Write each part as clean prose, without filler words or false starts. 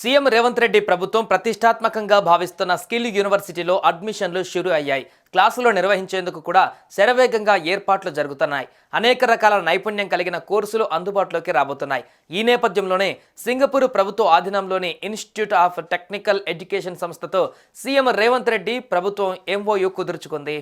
CM Revanth Reddy ప్రభుత్వం ప్రతిష్టాత్మకంగా భావిస్తున్న స్కిల్ యూనివర్సిటీలో అడ్మిషన్లు షురూ అయ్యాయి. క్లాసులు నిర్వహించేందుకు కూడా శరవేగంగా ఏర్పాట్లు జరుగుతున్నాయి. అనేక రకాల నైపుణ్యం కలిగిన కోర్సులు అందుబాటులోకి రాబోతున్నాయి. ఈ నేపథ్యంలోనే సింగపూర్ ప్రభుత్వ ఆధీనంలోని ఇన్స్టిట్యూట్ ఆఫ్ టెక్నికల్ ఎడ్యుకేషన్ సంస్థతో సీఎం రేవంత్ రెడ్డి ప్రభుత్వం ఎంఓయూ కుదుర్చుకుంది.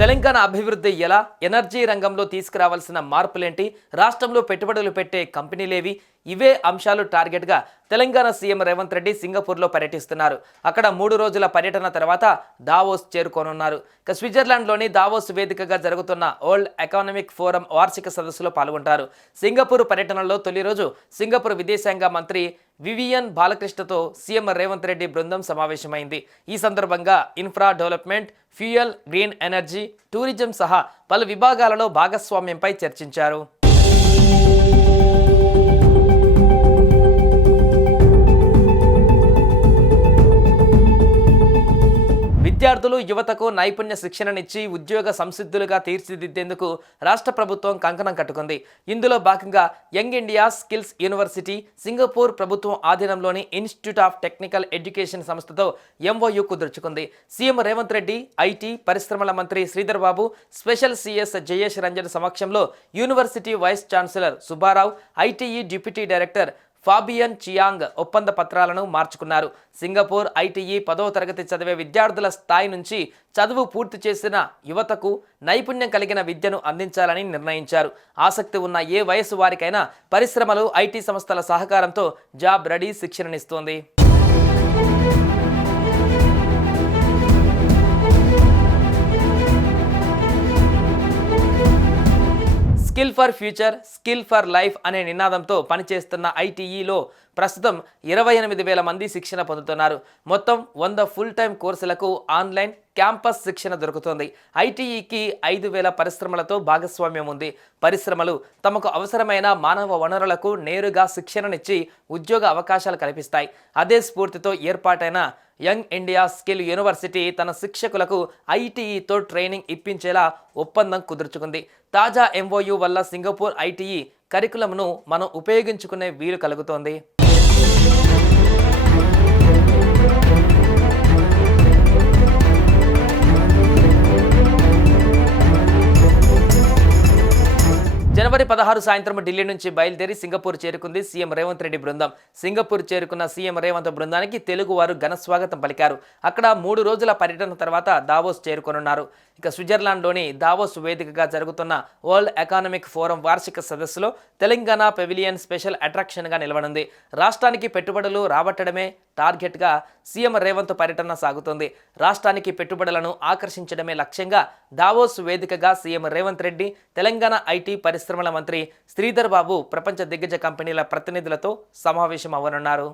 తెలంగాణ అభివృద్ధి ఎలా, ఎనర్జీ రంగంలో తీసుకురావాల్సిన మార్పులేంటి, రాష్ట్రంలో పెట్టుబడులు పెట్టే కంపెనీలేవి, ఇవే అంశాలు టార్గెట్గా తెలంగాణ సీఎం రేవంత్ రెడ్డి సింగపూర్లో పర్యటిస్తున్నారు. అక్కడ 3 రోజుల పర్యటన తర్వాత దావోస్ చేరుకోనున్నారు. స్విట్జర్లాండ్లోని దావోస్ వేదికగా జరుగుతున్న వరల్డ్ ఎకనామిక్ ఫోరం వార్షిక సదస్సులో పాల్గొంటారు. సింగపూర్ పర్యటనలో తొలి రోజు సింగపూర్ విదేశాంగ మంత్రి వివియన్ బాలకృష్ణతో సీఎం రేవంత్ రెడ్డి బృందం సమావేశమైంది. ఈ సందర్భంగా infra development, fuel, green energy, tourism సహా పలు విభాగాలలో భాగస్వామ్యంపై చర్చించారు. విద్యార్థులు, యువతకు నైపుణ్య శిక్షణనిచ్చి ఉద్యోగ సంసిద్ధులుగా తీర్చిదిద్దేందుకు రాష్ట్ర ప్రభుత్వం కంకణం కట్టుకుంది. ఇందులో భాగంగా young India skills university Singapore ప్రభుత్వం ఆధీనంలోని ఇన్స్టిట్యూట్ ఆఫ్ టెక్నికల్ ఎడ్యుకేషన్ సంస్థతో ఎంఓయూ కుదుర్చుకుంది. సీఎం రేవంత్ రెడ్డి, ఐటీ పరిశ్రమల మంత్రి శ్రీధర్ బాబు, స్పెషల్ సిఎస్ జయేష్ రంజన్ సమక్షంలో university vice chancellor Subbarao, ITE deputy director Fabian Chiang ఒప్పంద పత్రాలను మార్చుకున్నారు. సింగపూర్ ఐటీఈ 10వ తరగతి చదివే విద్యార్థుల స్థాయి నుంచి చదువు పూర్తి చేసిన యువతకు నైపుణ్యం కలిగిన విద్యను అందించాలని నిర్ణయించారు. ఆసక్తి ఉన్న ఏ వయసు వారికైనా పరిశ్రమలు, ఐటీ సంస్థల సహకారంతో జాబ్ రెడీ శిక్షణనిస్తోంది. Skill for future, skill for life అనే నినాదంతో పనిచేస్తున్న ఐటీఈలో ప్రస్తుతం 28,000 మంది శిక్షణ పొందుతున్నారు. మొత్తం 100 ఫుల్ టైం కోర్సులకు ఆన్లైన్ క్యాంపస్ శిక్షణ దొరుకుతుంది. ఐటీఈకి 5,000 పరిశ్రమలతో భాగస్వామ్యం ఉంది. పరిశ్రమలు తమకు అవసరమైన మానవ వనరులకు నేరుగా శిక్షణనిచ్చి ఉద్యోగ అవకాశాలు కల్పిస్తాయి. అదే స్ఫూర్తితో ఏర్పాటైన యంగ్ ఇండియా స్కిల్ యూనివర్సిటీ తన శిక్షకులకు ఐటీఈతో ట్రైనింగ్ ఇప్పించేలా ఒప్పందం కుదుర్చుకుంది. తాజా ఎంఓయూ వల్ల సింగపూర్ ఐటీఈ కరికులంను మనం ఉపయోగించుకునే వీలు కలుగుతోంది. జనవరి 16 సాయంత్రం ఢిల్లీ నుంచి బయలుదేరి సింగపూర్ చేరుకుంది సీఎం రేవంత్ రెడ్డి బృందం. సింగపూర్ చేరుకున్న సీఎం రేవంత్ బృందానికి తెలుగువారు ఘన స్వాగతం పలికారు. అక్కడ 3 రోజుల పర్యటన తర్వాత దావోస్ చేరుకోనున్నారు. ఇక స్విట్జర్లాండ్లోని దావోస్ వేదికగా జరుగుతున్న వరల్డ్ ఎకనామిక్ ఫోరం వార్షిక సదస్సులో తెలంగాణ పెవిలియన్ స్పెషల్ అట్రాక్షన్గా నిలవనుంది. రాష్ట్రానికి పెట్టుబడులు రాబట్టడమే టార్గెట్గా సీఎం రేవంత్ పర్యటన సాగుతుంది. రాష్ట్రానికి పెట్టుబడులను ఆకర్షించడమే లక్ష్యంగా దావోస్ వేదికగా సీఎం రేవంత్ రెడ్డి, తెలంగాణ ఐటీ పరిశ్రమల మంత్రి శ్రీధర్ బాబు ప్రపంచ దిగ్గజ కంపెనీల ప్రతినిధులతో సమావేశం అవ్వనున్నారు.